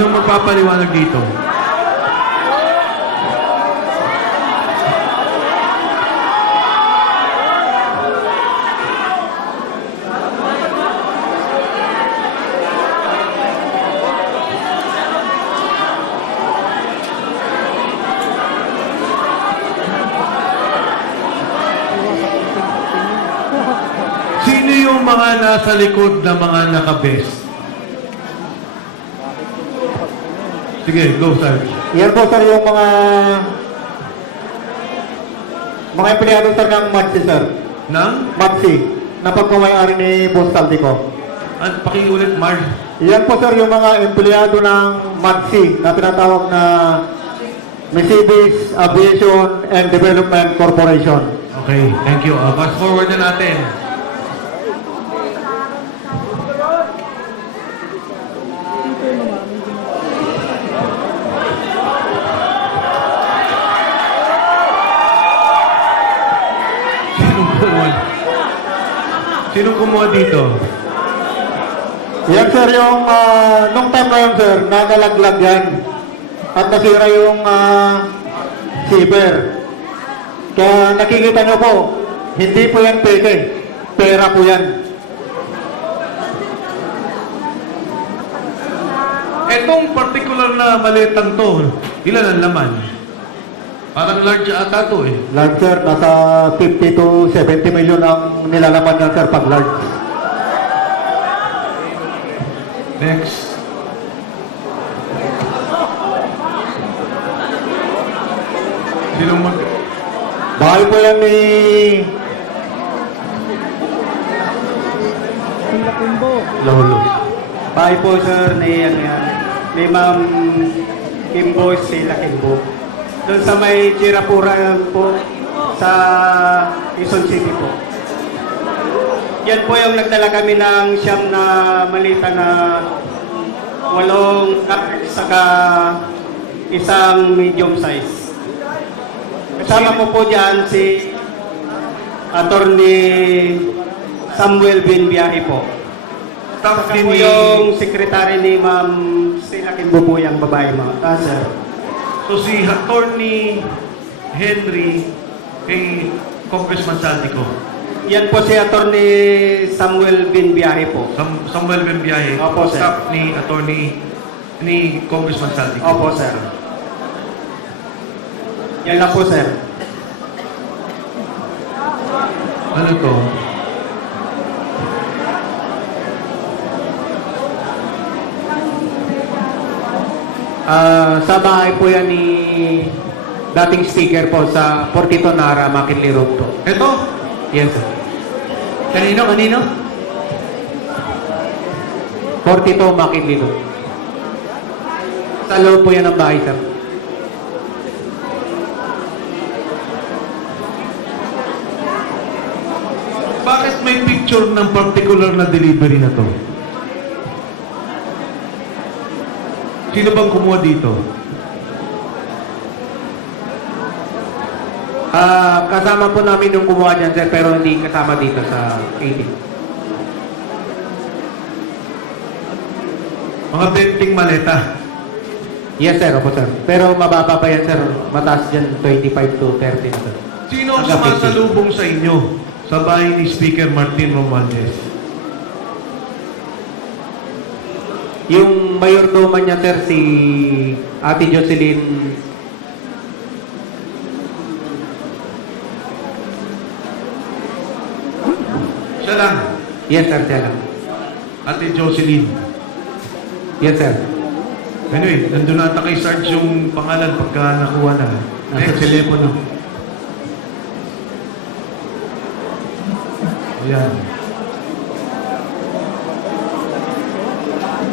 Sino magpapaliwanag dito? Sino yung mga nasa likod na mga naka-vest? Sige, go, Sarge. Yan po sir yung mga empleyado sir ng Matsi sir. Nang? Matsi, na pagkamayari ni Boss Saldico. Pakiulit, Marge. Yan po sir yung mga empleyado ng Matsi na tinatawag na Mercedes Aviation and Development Corporation. Okay, thank you. Fast forward na natin. Sinong kumuha dito? Yan sir yung nung time na yun sir, nagalaglag yan. At nasira yung zipper. Kaya nakikita nyo po, hindi po yan peke. Pera po yan. Etong particular na maletang to, ilan ang laman? Parang large ata to eh. Large sir, nasa 50 to 70 million ang nilalaman yan sir pag large. Next. Sinong mag... Bahay po yan ni... Lolo. Bahay po sir ni ano yan, ni Ma'am Kimbo, Sila Kimbo. Doon sa may Chirapura po sa Quezon City po. Yan po yung nagdala kami ng siyam na malita na 8 large saka isang medium size. Kasama po po dyan si Attorney Samuel Binbiyahe po. Staff Saka din po ni... yung secretary ni Ma'am Sila Kimbo po yung babae mga sir. So si Attorney Henry kay Congressman Saldico. Yan po si Attorney Samuel Binbiyahe po. Samuel Benbiahe. Opo, sir. Staff ni Attorney ni Congressman Saldico. Opo, sir. Yan lang po, sir. Ano to? Sa bahay po yan ni dating speaker po sa Fortito Nara, Makinli Road po. Ito? Yes, sir. Kanino? Fortito, Makinli Road. Sa loob po yan ang bahay, sir. Bakit may picture ng particular na delivery na to? Sino bang kumuha dito? Kasama po namin yung kumuha dyan, sir, pero hindi kasama dito sa 18. Mga benting maleta. Yes, sir. Opo, sir. Pero mababa pa yan, sir. Mataas dyan, 25 to 30 na, sir. Sino ang Hanggang 50. sumasalubong sa inyo sa bahay ni Speaker Martin Romualdez? Yung mayordoman niya, sir, si Ate Jocelyn. Siya lang. Yes, sir, siya lang. Ate Jocelyn. Yes, sir. Anyway, nandun nata kay Sarge yung pangalan pagka nakuha na. Nasa telepono. Ayan.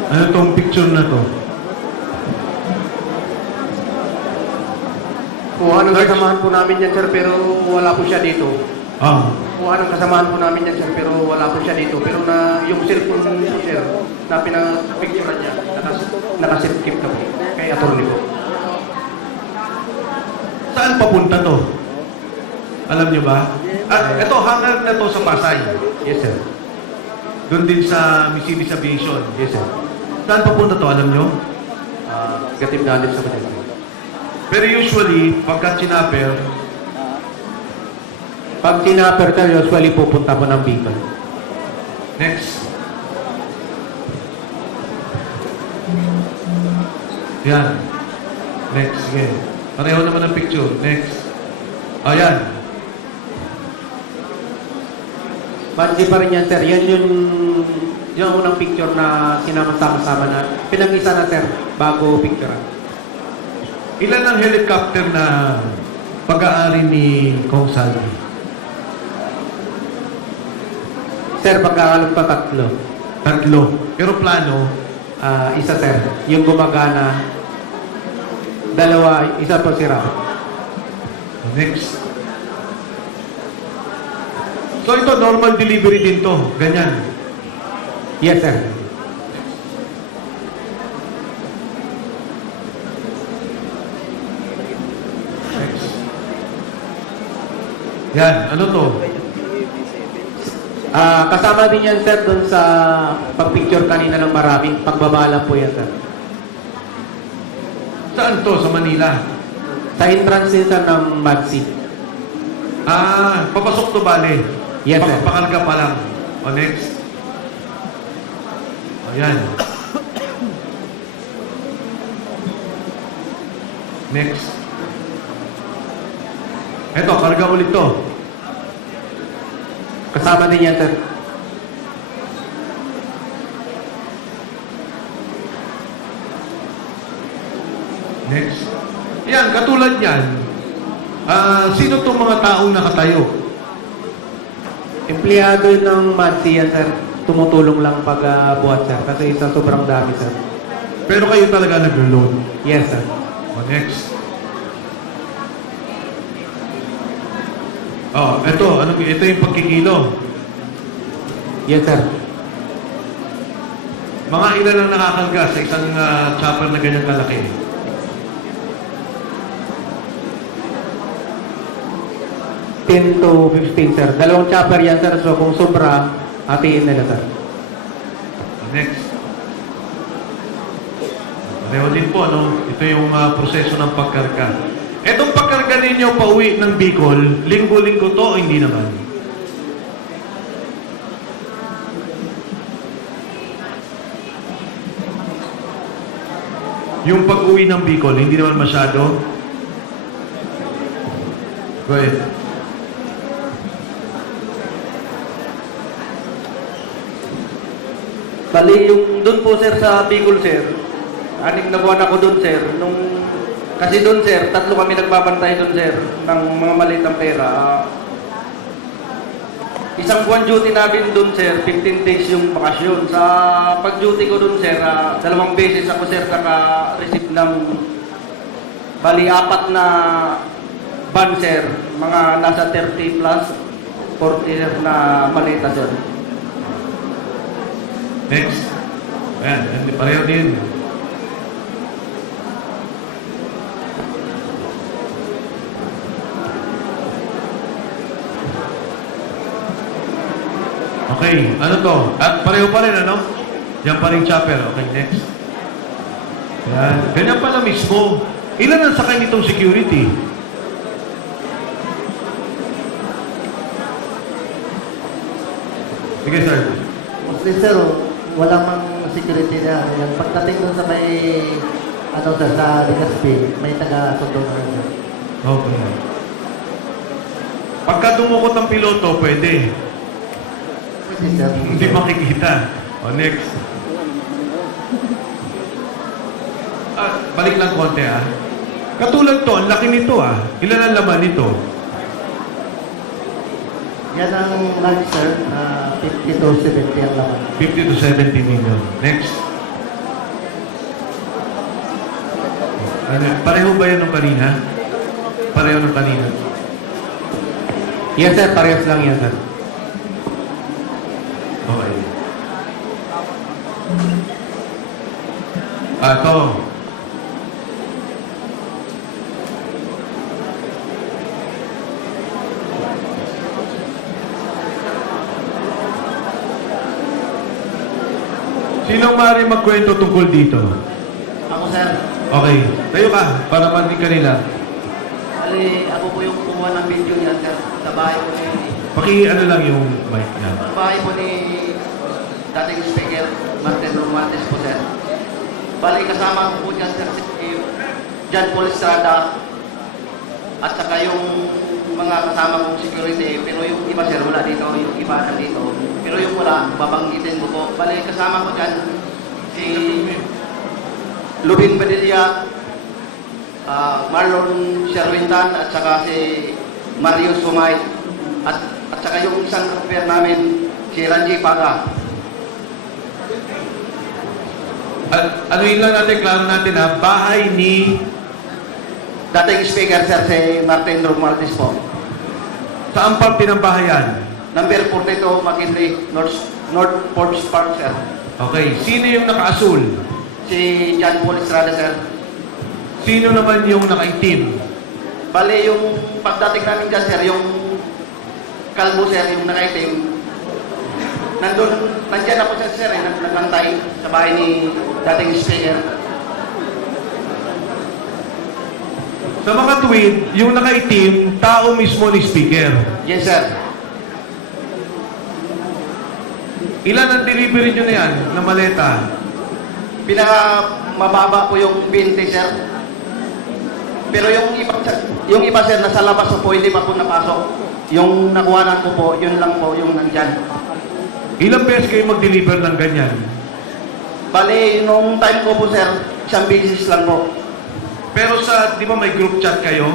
Ano tong picture na to? Kuha ng kasamahan po namin yan, sir, pero wala po siya dito. Ah, Kuha ng kasamahan po namin yan, sir, pero wala po siya dito. Pero na yung cellphone po, sir, na pinapicturean niya, nakasit-keep na po kay attorney po. saan papunta to? Alam nyo ba? Ito, hangar na to sa Pasay. Yes, sir. Doon din sa Mercedes Aviation. Yes, sir. Saan papunta to? Alam nyo? negative knowledge sa kanila. Pero usually, pagka sinapper, Pag sinapper ka, usually pupunta mo ng Bicol. next. Yan. Next, sige. Pareho naman ang picture. Next. Ayan. Bandi pa rin yan, sir. Yan yung unang picture na sinama-sama na. Pinag-isa na, sir, bago picture. Ilan ang helicopter na pag-aari ni Kong Salvi? Sir, pagkakalog pa tatlo. Tatlo. Pero plano, Isa, sir. Yung gumagana. Dalawa, isa po sira. next. So ito, normal delivery din to. Ganyan. Yes, sir. Next. Yan. Ano to? Kasama din yan, sir, dun sa pag-picture kanina ng marami. Pagbabala po yan, sir. Saan to? Sa Manila? Sa entrance din, sir, ng Magsi. Papasok to bale. Yes, sir. Pakarga pa lang. O, next. Ayan. Next. Eto, karga ulit to. Kasama din yan, sir. Next. Yan, katulad yan. Sino tong mga taong nakatayo? Empleyado ng Magsi yan, sir. Tumutulong lang pag buhat, sir. Kasi isa sobrang dami, sir. Pero kayo talaga naglo-load. Yes, sir. O, next. Oh, ito yung pagkikilo. Yes, sir. Mga ilan lang nakakarga sa isang chopper na ganyan kalaki? $10 to $15, sir. Dalawang chopper yan, sir. So, kung sobra, hatiin nila, sir. Next. Pareho din po, no? Ito yung proseso ng pagkarga. Etong pagkarga ninyo pauwi ng Bicol, linggo-linggo to o hindi naman? Yung pag-uwi ng Bicol, hindi naman masyado? Go ahead. Bali, yung doon po sir sa Bicol sir, 6 na buwan ako doon sir. Kasi doon sir, 3 kami nagbabantay doon sir ng mga malitang pera. Isang buwan duty namin doon sir, 15 days yung bakasyon. Sa pag-duty ko doon sir, 2 beses ako sir naka-receive ng bali 4 na ban sir, mga nasa 30 plus 40 na malita sir. Next. Ayan, pareho din. Okay, ano to? At pareho pa rin, ano? Yan pa rin chopper. Okay, next. Yan. Ganyan pala mismo. Ilan ang sakay nitong security? Sige, sir. Mostly sir, wala mang security na. Yung pagdating doon sa may, ano sir, sa Legazpi, may taga-sundo na rin sir. Okay. Pagka dumukot ang piloto, pwede. Pwede sir. Hindi makikita. O, next. Balik lang konti, ah. Katulad to, ang laki nito, ah. Ilan ang laman nito? Yan ang large sir, 50 to 70 ang laman. 50 to 70 million. Next. Pareho ba yan ng kanina? Pareho ng kanina. Yes, sir. Parehas lang yan, sir. Okay. Ito. Sinong maaari magkwento tungkol dito? Ako sir. Okay. Tayo ka, para marinig kanila. Bali, ako po yung kumuha ng video niya, sir. Sa bahay po ni... Ano lang yung mic na. Sa bahay po ni dating speaker, Martin Romualdez po, sir. Bali, kasama ko po dyan, sir, si John Paul Estrada at saka yung mga kasama kong security, pero yung iba, sir, wala dito, yung iba nandito. Pero yung wala, babanggitin ko po. Bali, kasama ko dyan si Lubin Padilla, Marlon Sherwintan, at saka si Mario Sumay, at saka yung isang kapir namin, si Ranji Paga. Ano yun lang natin, klaro natin ha, bahay ni... Dating speaker, sir, si Martin Romualdez po. Saan parte ng bahayan? Number 42, McKinley, North Forbes Park, sir. Okay, sino yung nakaasul? Si John Paul Estrada, sir. Sino naman yung nakaitim? Bali, yung pagdating namin dyan, sir, yung kalbo, sir, yung nakaitim, nandyan na po siya, sir, naglantay sa bahay ni dating speaker. Sa mga tweet, yung nakaitim, tao mismo ni speaker. Yes, sir. Ilan ang delivery nyo na yan, na maleta? Pinaka mababa po yung 20, sir. Pero yung iba, sir, nasa labas po, hindi pa po napasok. Yung nakuhanan ko po, yun lang po yung nandyan. Ilang beses kayo mag-deliver ng ganyan? Bali, nung time ko po, sir, isang beses lang po. Pero sa, di ba may group chat kayo?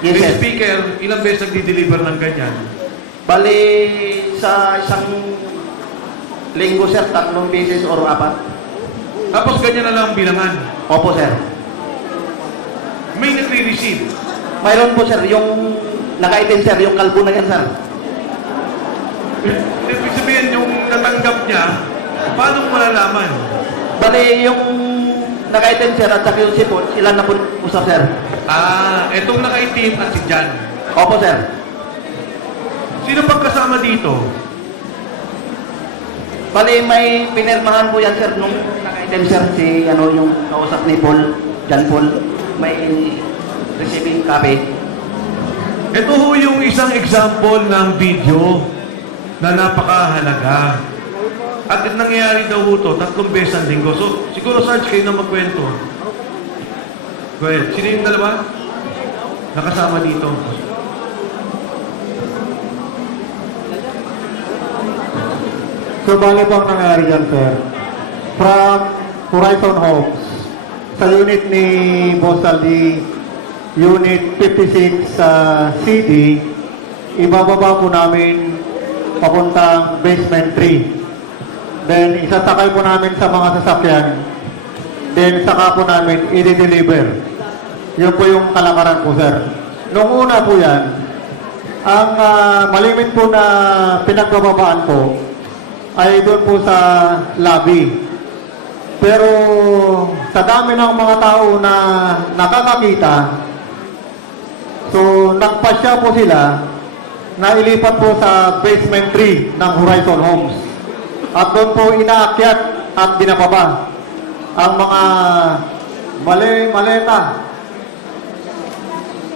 Yes, May sir. speaker, ilang beses nagdi-deliver ng ganyan? Bali, sa isang linggo, sir, 3 beses or 4. Tapos ganyan na lang ang bilangan. Opo, sir. May nagre-receive. Mayroon po, sir, yung nakaitin, sir, yung kalbo na yan, sir. Ibig sabihin, yung natanggap niya, paano mo malalaman? Bali, yung nakaitin, sir, at saka yung sipon, sila na po usap, sir. Etong nakaitim at si Jan. Opo, sir. Sino pang kasama dito? Bali, may pinirmahan po yan, sir, nung nakaitin, sir, si, yung kausap ni Paul, John Paul, may receiving copy. Ito ho yung isang example ng video na napakahalaga. At nangyayari daw ho to, 3 beses ang linggo. So, siguro Sarge, kayo na magkwento. Go ahead. Sino yung dalawa? Nakasama dito. So, bali po ang nangyari dyan, sir. From Horizon Homes, sa unit ni Boss Aldi, Unit 56 sa CD, ibababa po namin papuntang basement 3. Then, isasakay po namin sa mga sasakyan. Then, saka po namin i-deliver. Yun po yung kalakaran po, sir. Nung una po yan, ang malimit po na pinagbababaan po ay doon po sa lobby. Pero sa dami ng mga tao na nakakakita, so nagpasya po sila na ilipat po sa basement 3 ng Horizon Homes. At doon po inaakyat at binababa ang mga maleta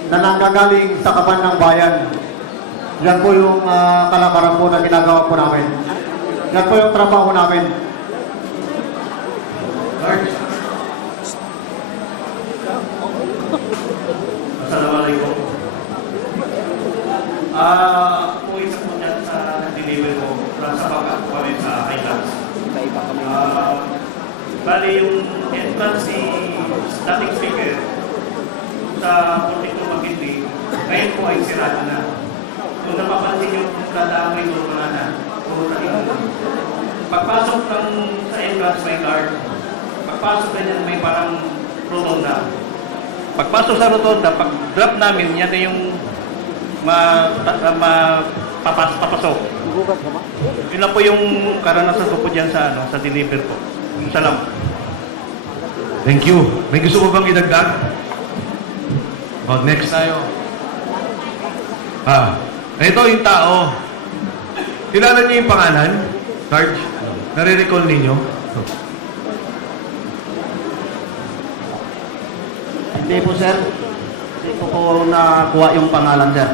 na nanggagaling sa kaban ng bayan. Yan po yung kalakaran po na ginagawa po namin. Yan po yung trabaho namin. Assalamualaikum. Kung isa po dyan sa deliver ko, sa backup ko rin sa Highlands. Bali yung entrance si dating speaker sa Portico Magindi, ngayon po ay sirado na. Kung napapansin yung dadaan may doon na, pagpasok ng sa entrance may guard, pagpasok na may parang rotonda. Pagpasok sa rotonda, pag drop namin, yan na yung papasok. Yun na po yung karanasan ko po dyan sa, sa deliver ko. Salamat. Thank you. May gusto mo bang idagdag? Next tayo. Ito yung tao. Kilala niyo yung pangalan? Sarge? Nare-recall ninyo? Hindi po, sir. Hindi ko po nakuha yung pangalan, sir.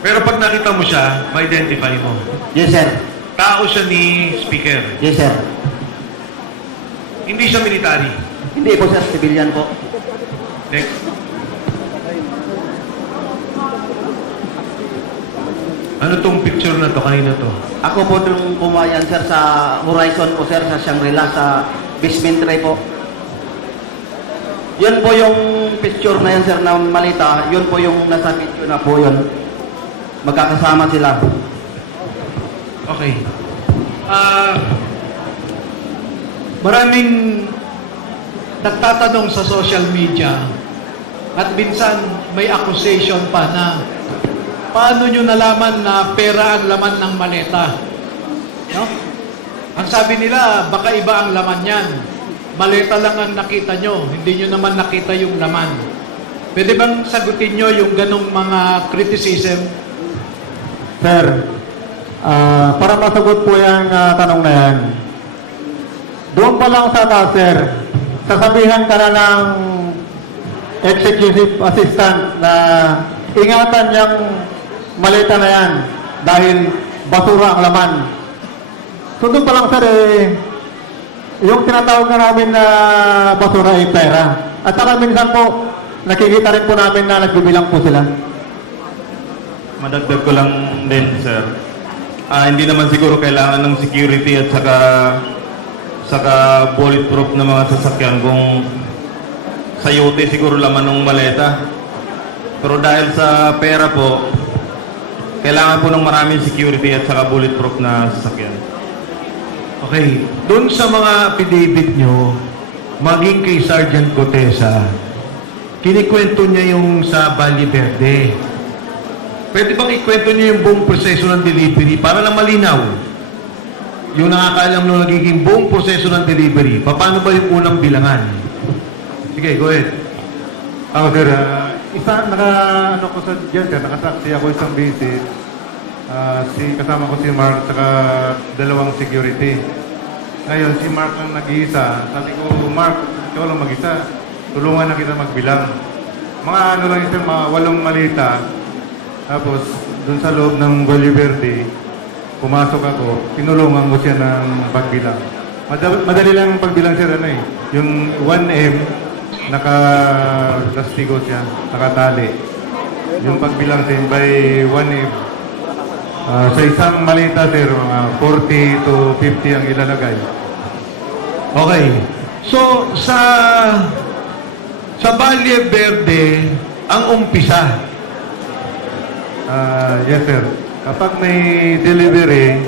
Pero pag nakita mo siya, ma-identify mo. Yes, sir. Tao siya ni Speaker. Yes, sir. Hindi siya military. Hindi po, sir. Civilian po. Next. Ano tong picture na to? Kanina to? Ako po itong pumayan, sir, sa Horizon po, sir, sa Shangri-La, sa basement tray po. Yun po yung picture na yan, sir, na malita. Yun po yung nasa video na po yun. Magkakasama sila. Okay. Maraming nagtatanong sa social media at minsan may accusation pa na paano nyo nalaman na pera ang laman ng maleta? No? Ang sabi nila, baka iba ang laman yan. Maleta lang ang nakita nyo, hindi nyo naman nakita yung laman. Pwede bang sagutin nyo yung ganong mga criticism? Sir, para masagot po yung tanong na yan, doon pa lang sa taas, sir, sasabihan ka na ng executive assistant na ingatan niyang maleta na yan dahil basura ang laman. So doon pa lang, sir, yung tinatawag na namin na basura ay pera. At saka minsan po, nakikita rin po namin na nagbibilang po sila. Madagdag ko lang din, sir. Hindi naman siguro kailangan ng security at saka bulletproof na mga sasakyan kung sayote siguro laman ng maleta. Pero dahil sa pera po, kailangan po ng maraming security at saka bulletproof na sasakyan. Okay. Doon sa mga affidavit nyo, maging kay Sergeant Gotesa, kinikwento niya yung sa Valle Verde. Pwede bang ikwento niyo yung buong proseso ng delivery para lang malinaw? Yung nakakaalam nung nagiging buong proseso ng delivery, paano ba yung unang bilangan? Sige, go ahead. Ako, sir, nakasaksi ako isang visit. Kasama ko si Mark saka dalawang security. Ngayon, si Mark ang nag-iisa. Sabi ko, Mark, ikaw lang mag-isa. Tulungan na kita magbilang. Mga ano lang yun, mga 8 malita. Tapos, dun sa loob ng Valle Verde, pumasok ako, tinulungan ko siya ng pagbilang. Madali lang pagbilang, sir, yung 1M, naka-lastigo siya, nakatali. Yung pagbilang din by 1M. Sa isang malita, sir, 40 to 50 ang ilalagay. Okay. So, sa Valle Verde, ang umpisa, Yes, sir. Kapag may delivery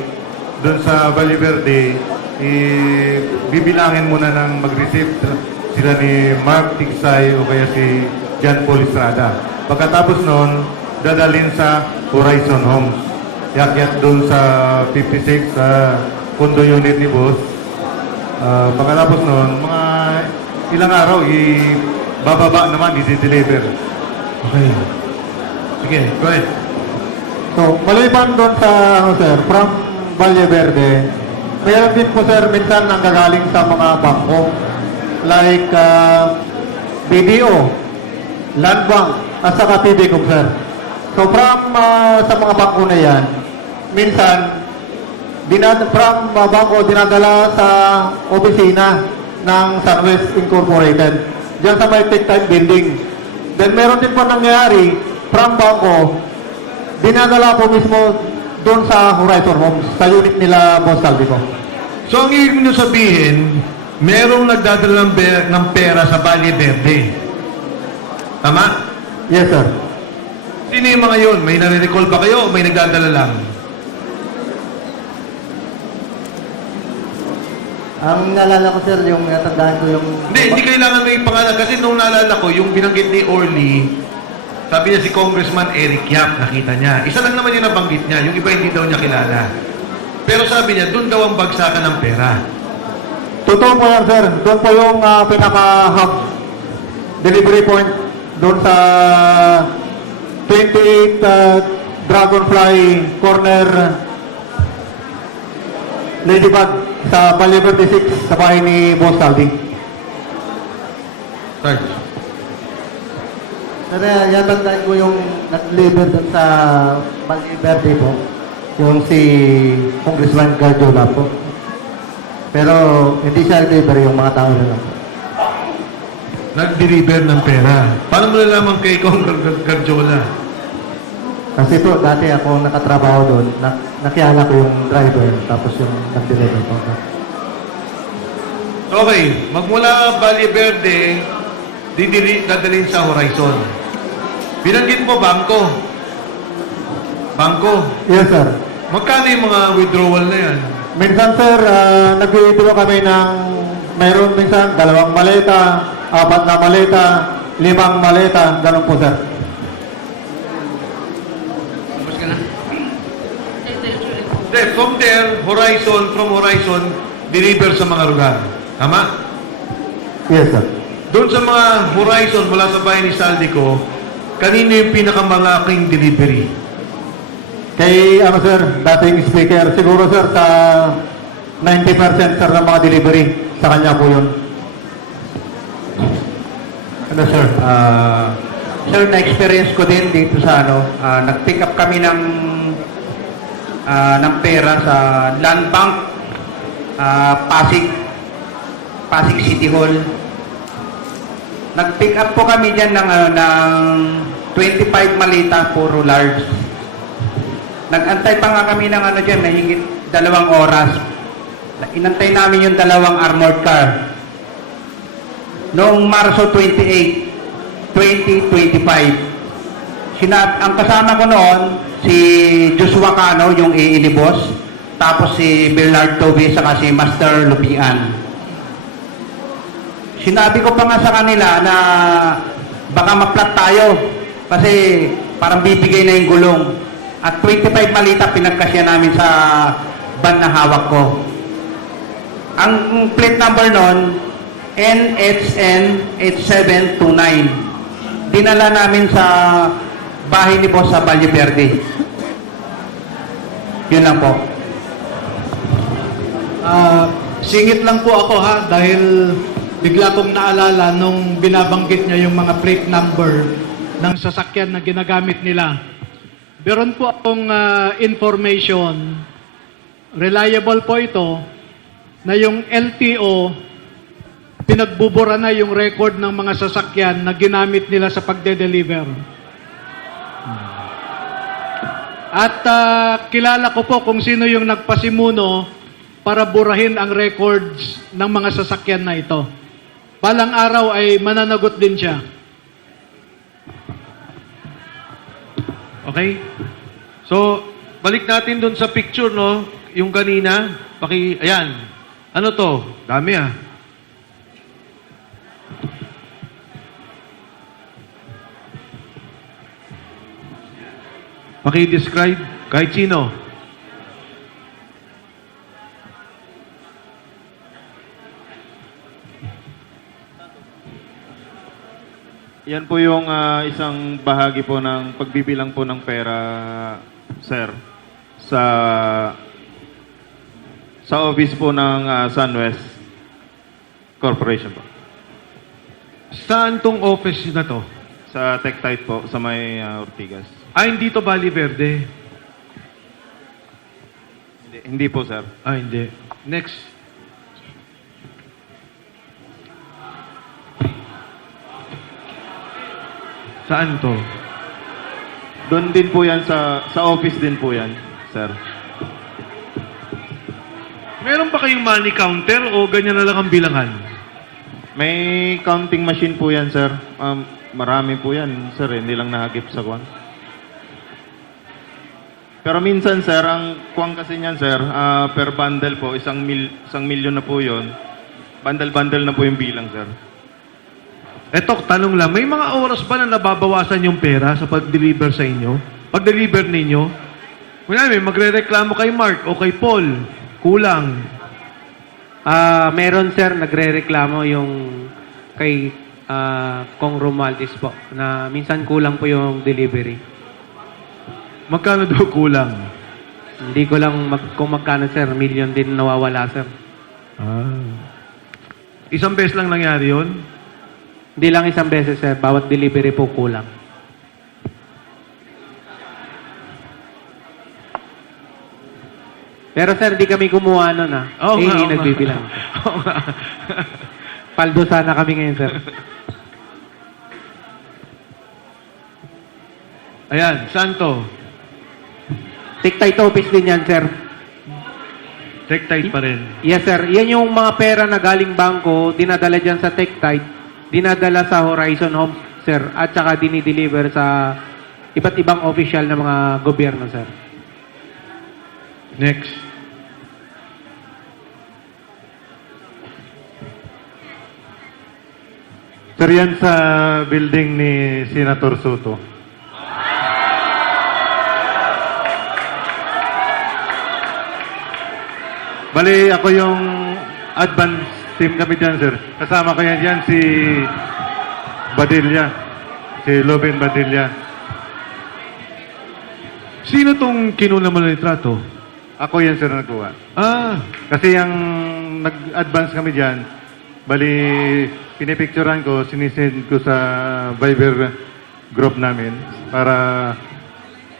doon sa Valle Verde, bibilangin muna ng mag-receive sila ni Mark Tigsay o kaya si John Paul Estrada. Pagkatapos noon, dadalhin sa Horizon Homes. Yakyat doon sa 56 sa condo unit ni boss. Pagkatapos noon, mga ilang araw, bababa naman, i-deliver. okay. Sige, go ahead. So, maliban doon sa, sir, from Valle Verde, mayroon din po, sir, minsan nanggagaling sa mga bangko. Like, BDO, Land Bank, at saka PBCOM, sir. So, from sa mga bangko na yan, minsan, from bangko, dinadala sa opisina ng Sunwest Incorporated. Diyan sa may Tech-Time Building. Then, meron din po nangyayari, from bangko, dinadala po mismo doon sa Horizon Homes, sa unit nila, Boss Salvico. So, ang ibig nyo sabihin, merong nagdadala ng pera sa Valle Verde. Tama? Yes, sir. Sino yung mga yun? May nare-recall ba kayo o may nagdadala lang? Ang naalala ko, sir, yung natandaan ko yung... Hindi kailangan may pangalan. Kasi nung naalala ko, yung binanggit ni Orly, sabi niya si Congressman Eric Yap, nakita niya. Isa lang naman yung nabanggit niya, yung iba hindi daw niya kilala. Pero sabi niya, doon daw ang bagsakan ng pera. Totoo po yan, sir. Doon po yung pinaka-hub delivery point doon sa 28 Dragonfly Corner Ladybug sa Valle Verde 6 sa bahay ni Boss Salvi. Sarge. Sir, yatandaan ko yung nag-deliver dun sa Valle Verde po. Yung si Congressman Garjola po. Pero hindi siya deliver yung mga tao na lang. Nag-deliver ng pera. Paano mo nalaman kay Kong Garjola? Kasi po, dati ako nakatrabaho doon, nakilala ko yung driver, tapos yung nag-deliver po. Okay, magmula Valle Verde, dadalhin sa Horizon. Binanggit mo bangko. Bangko. Yes, sir. Magkano yung mga withdrawal na yan? Minsan, sir, nag-withdraw kami ng mayroon minsan 2 maleta, 4 na maleta, 5 maleta, ganun po, sir. Then, from there, from Horizon, deliver sa mga lugar. Tama? Yes, sir. Doon sa mga Horizon, mula sa bahay ni Saldico, kanino yung pinakamalaking delivery? Kay, sir, dating speaker, siguro, sir, sa 90% sir ng mga delivery, sa kanya po yun. Ano sir, sir, na-experience ko din dito sa nag-pick up kami ng pera sa Land Bank, Pasig City Hall. Nag-pick up po kami dyan ng 25 malita, puro large. Nag-antay pa nga kami ng dyan, mahigit 2 oras. Inantay namin yung 2 armored car. Noong Marso 28, 2025, ang kasama ko noon, si Joshua Cano, yung iini boss, tapos si Bernard Toby, saka si Master Lupian. Sinabi ko pa nga sa kanila na baka ma-flat tayo kasi parang bibigay na yung gulong. At 25 malita pinagkasya namin sa van na hawak ko. Ang plate number noon, NHN 8729. Dinala namin sa bahay ni boss sa Valle Verde. Yun lang po. Singit lang po ako ha, dahil bigla kong naalala nung binabanggit niya yung mga plate number ng sasakyan na ginagamit nila. Meron po akong information, reliable po ito, na yung LTO, pinagbubura na yung record ng mga sasakyan na ginamit nila sa pagde-deliver. At kilala ko po kung sino yung nagpasimuno para burahin ang records ng mga sasakyan na ito. Balang araw ay mananagot din siya. Okay? So, balik natin dun sa picture, no? Yung kanina, ayan. Ano to? Dami ah. Paki-describe kahit sino. Yan po yung isang bahagi po ng pagbibilang po ng pera, sir, sa office po ng SunWest Corporation po. Saan tong office na to? Sa Tectite po, sa may Ortigas. Hindi to Valle Verde. Hindi po, sir. Hindi. Next. Saan to? Doon din po yan, sa office din po yan, sir. Meron ba kayong money counter o ganyan na lang ang bilangan? May counting machine po yan, sir. Marami po yan, sir. Hindi lang nahagip sa kwan. Pero minsan, sir, ang kwan kasi niyan, sir, per bundle po, 1 milyon na po yon. Bundle-bundle na po yung bilang, sir. Eto, tanong lang, may mga oras ba na nababawasan yung pera sa pag-deliver sa inyo? Pag-deliver ninyo? Kunyari, magre-reklamo kay Mark o kay Paul, kulang. Meron sir, nagre-reklamo yung kay Kong Romualdez po na minsan kulang po yung delivery. Magkano daw kulang? Hindi ko lang kung magkano sir, million din nawawala sir. Isang beses lang nangyari yun? Hindi lang isang beses, sir. Bawat delivery po kulang. Pero sir, di kami kumuha nun Oo nga, oo nga. nagbibilang. Oo nga. Paldo sana kami ngayon, sir. Ayan, Santo. Tick-tight office din yan, sir. Take tight pa rin. Yes, sir. Yan yung mga pera na galing bangko, dinadala dyan sa Tick-tight, dinadala sa Horizon Homes, sir, at saka dinideliver sa iba't ibang official na mga gobyerno, sir. Next. Sir, yan sa building ni Senator Soto. Bali, ako yung advance team kami dyan, sir. Kasama ko yan si Badilla. Si Loben Badilla. Sino tong kinuna mo ng litrato? Ako yan, sir, nagkuha. Ah, Kasi yung nag-advance kami dyan, bali, pinipicturean ko, sinisend ko sa Viber group namin para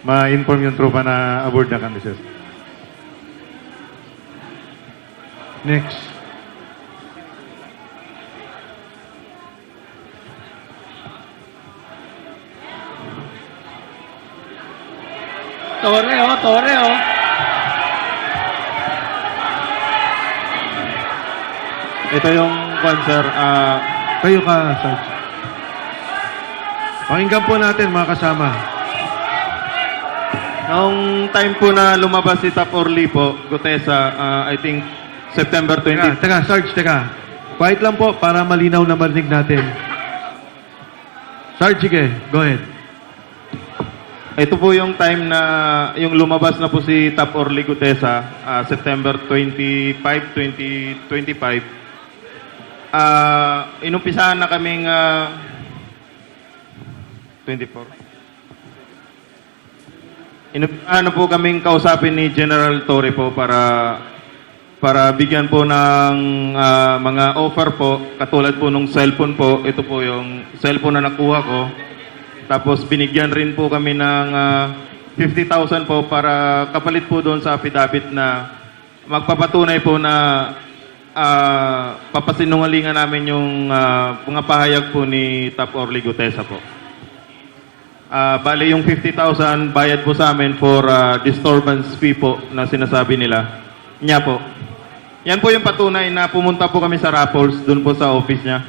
ma-inform yung tropa na aboard na kami, sir. next. Tore, oh. Ito yung sir, Kayo ka, Sarge. Pakinggan po natin, mga kasama. noong time po na lumabas si Tap Orly po, Gutesa, I think September 20. Teka, Sarge, teka. Quiet lang po para malinaw na marinig natin. Sarge, sige, go ahead. Ito po yung time na yung lumabas na po si Tap Orly Gutesa, September 25, 2025. Inumpisahan na kaming 24. Inumpisahan na po kaming kausapin ni General Torre po para bigyan po ng mga offer po, katulad po nung cellphone po. Ito po yung cellphone na nakuha ko. Tapos binigyan rin po kami ng 50,000 po para kapalit po doon sa affidavit na magpapatunay po na papasinungalingan namin yung mga pahayag po ni Tap Orly Gutesa po. Bali yung 50,000 bayad po sa amin for disturbance fee po na sinasabi nila. Niya po. Yan po yung patunay na pumunta po kami sa Raffles, doon po sa office niya.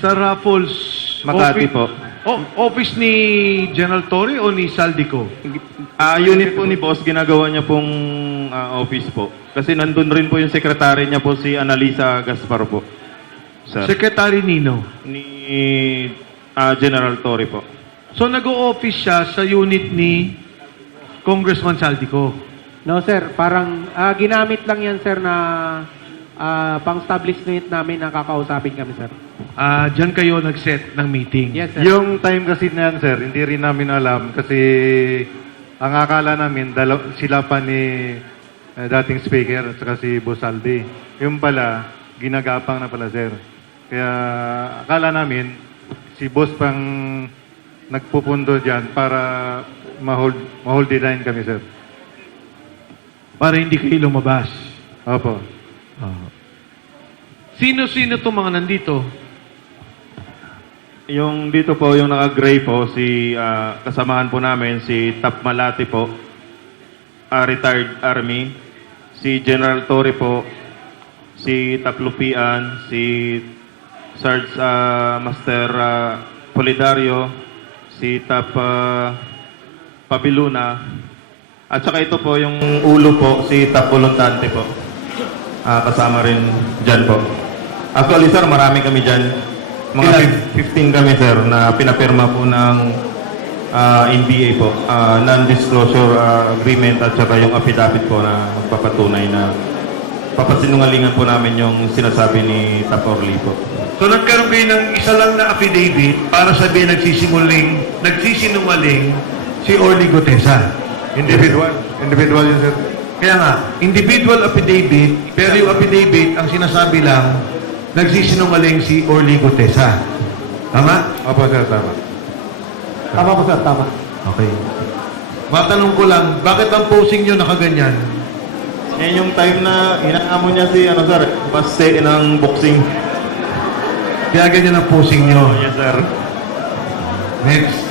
Sa Raffles... Makati po. Office ni General Torre o ni Saldico? Unit po ni boss, ginagawa niya pong office po. Kasi nandun rin po yung secretary niya po, si Analisa Gaspar po. Sir. Secretary Nino. Ni General Torre po. So nag-o-office siya sa unit ni Congressman Saldico. No, sir. Parang ginamit lang yan, sir, na pang-establishment namin na kakausapin kami, sir. Diyan kayo nag-set ng meeting. Yes, sir. Yung time kasi na yan, sir, hindi rin namin alam kasi ang akala namin sila pa ni dating speaker at saka si Boss Aldi. Yung pala, ginagapang na pala, sir. Kaya akala namin si Boss pang nagpupundo dyan para ma-hold the line kami, sir. Para hindi kayo lumabas. Opo. Sino-sino itong mga nandito? Yung dito po, yung naka-gray po, si kasamahan po namin, si Tap Malati po, retired Army, si General Torre po, si Tap Lupian, si Sarge Master Polidario, si Tap Pabiluna, at saka ito po yung ulo po, si Tap Volantante po. Kasama rin dyan po. Actually sir, marami kami dyan. Mga 15 kami sir na pinapirma po ng NBA po. Non-disclosure agreement at saka yung affidavit po na magpapatunay na papasinungalingan po namin yung sinasabi ni Tap Orly po. So nagkaroon kayo ng isa lang na affidavit para sabihin nagsisinungaling si Orly Gutesa. Individual yun, sir. Kaya nga, individual affidavit, pero yung affidavit, ang sinasabi lang, nagsisinungaling si Orly Gutesa. Tama? Opo, sir, tama. Tama po sir, tama. Okay. Matanong ko lang, bakit ang posing nyo nakaganyan? Yan yung time na inaamo niya si, sir, paste ng boxing. Kaya ganyan ang posing nyo. Yes, sir. Next.